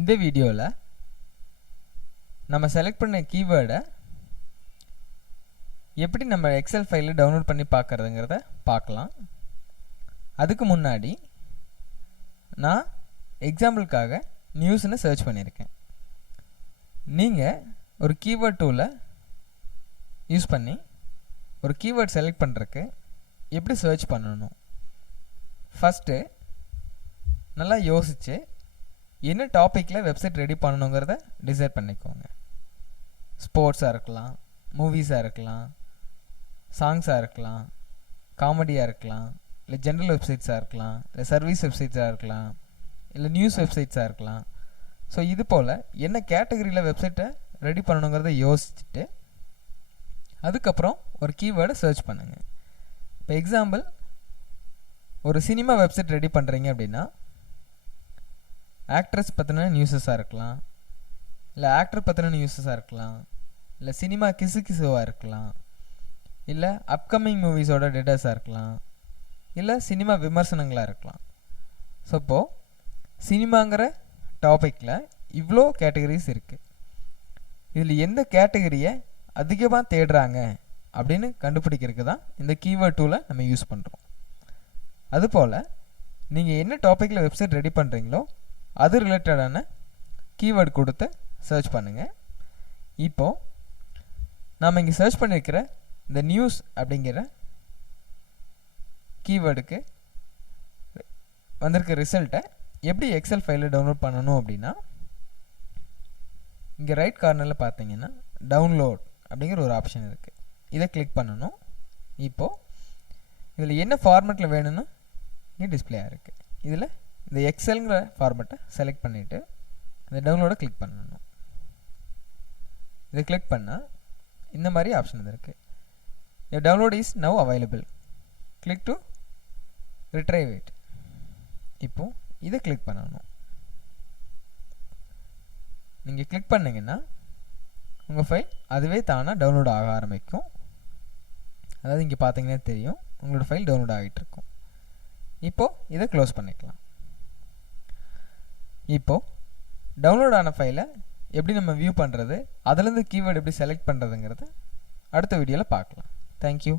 இந்த வீடியோவில் நம்ம செலக்ட் பண்ண கீவேர்டை எப்படி நம்ம எக்ஸல் ஃபைலில் டவுன்லோட் பண்ணி பார்க்குறதுங்கிறத பார்க்கலாம். அதுக்கு முன்னாடி நான் எக்ஸாம்பிளுக்காக நியூஸ்னு சர்ச் பண்ணியிருக்கேன். நீங்கள் ஒரு கீவேர்ட் டூலை யூஸ் பண்ணி ஒரு கீவேர்ட் செலக்ட் பண்ணுறதுக்கு எப்படி சர்ச் பண்ணணும், ஃபஸ்ட்டு நல்லா யோசித்து என்ன டாப்பிக்கில் வெப்சைட் ரெடி பண்ணணுங்கிறத டிசைட் பண்ணிக்கோங்க. ஸ்போர்ட்ஸாக இருக்கலாம், மூவிஸாக இருக்கலாம், சாங்ஸாக இருக்கலாம், காமெடியாக இருக்கலாம், இல்லை ஜென்ரல் வெப்சைட்ஸாக இருக்கலாம், இல்லை சர்வீஸ் வெப்சைட்ஸாக இருக்கலாம், இல்லை நியூஸ் வெப்சைட்ஸாக இருக்கலாம். ஸோ இது போல் என்ன கேட்டகரியில் வெப்சைட்டை ரெடி பண்ணணுங்கிறத யோசிச்சுட்டு அதுக்கப்புறம் ஒரு கீவேர்டை சர்ச் பண்ணுங்கள். இப்போ எக்ஸாம்பிள், ஒரு சினிமா வெப்சைட் ரெடி பண்ணுறீங்க அப்படின்னா ஆக்ட்ரஸ் பற்றின நியூஸஸாக இருக்கலாம், இல்லை ஆக்டர் பற்றின நியூஸஸாக இருக்கலாம், இல்லை சினிமா கிசுவாக இருக்கலாம், இல்லை அப்கமிங் மூவிஸோட டேட்டாஸாக இருக்கலாம், இல்லை சினிமா விமர்சனங்களாக இருக்கலாம். ஸோ இப்போது சினிமாங்கிற டாப்பிக்கில் இவ்வளோ கேட்டகரிஸ் இருக்குது. இதில் எந்த கேட்டகரியை அதிகமாக தேடுறாங்க அப்படின்னு கண்டுபிடிக்கிறதுக்கு தான் இந்த கீவேர்ட் டூலை நம்ம யூஸ் பண்ணுறோம். அதுபோல் நீங்கள் என்ன டாப்பிக்கில் வெப்சைட் ரெடி பண்ணுறீங்களோ அது ரிலேட்டடான கீவேர்டு கொடுத்து சர்ச் பண்ணுங்கள். இப்போது நாம் இங்கே சர்ச் பண்ணியிருக்கிற இந்த நியூஸ் அப்படிங்கிற கீவேர்டுக்கு வந்திருக்க ரிசல்ட்டை எப்படி எக்ஸல் ஃபைலில் டவுன்லோட் பண்ணணும் அப்படின்னா, இங்கே ரைட் கார்னரில் பார்த்தீங்கன்னா டவுன்லோட் அப்படிங்கிற ஒரு ஆப்ஷன் இருக்குது. இதை கிளிக் பண்ணணும். இப்போது இதில் என்ன ஃபார்மேட்டில் வேணும்னு இங்கே டிஸ்பிளே ஆகிருக்கு. இதில் இந்த எக்ஸல்ங்கிற ஃபார்மேட்டை செலக்ட் பண்ணிவிட்டு இந்த டவுன்லோடை கிளிக் பண்ணணும். இதை கிளிக் பண்ணால் இந்த மாதிரி ஆப்ஷன் இருக்குது. Your download is now available. Click to retrieve it. இப்போ இதை கிளிக் பண்ணணும். நீங்கள் கிளிக் பண்ணிங்கன்னா உங்கள் ஃபைல் அதுவே தானாக டவுன்லோட் ஆக ஆரம்பிக்கும். அதாவது இங்கே பார்த்தீங்கன்னா தெரியும் உங்களோட ஃபைல் டவுன்லோட் ஆகிட்டுருக்கும். இப்போது இதை க்ளோஸ் பண்ணிக்கலாம். இப்போது டவுன்லோட் ஆன ஃபைலை எப்படி நம்ம வியூ பண்ணுறது, அதுலேருந்து கீவேர்டு எப்படி செலக்ட் பண்ணுறதுங்கிறது அடுத்த வீடியோவில் பார்க்கலாம். Thank you.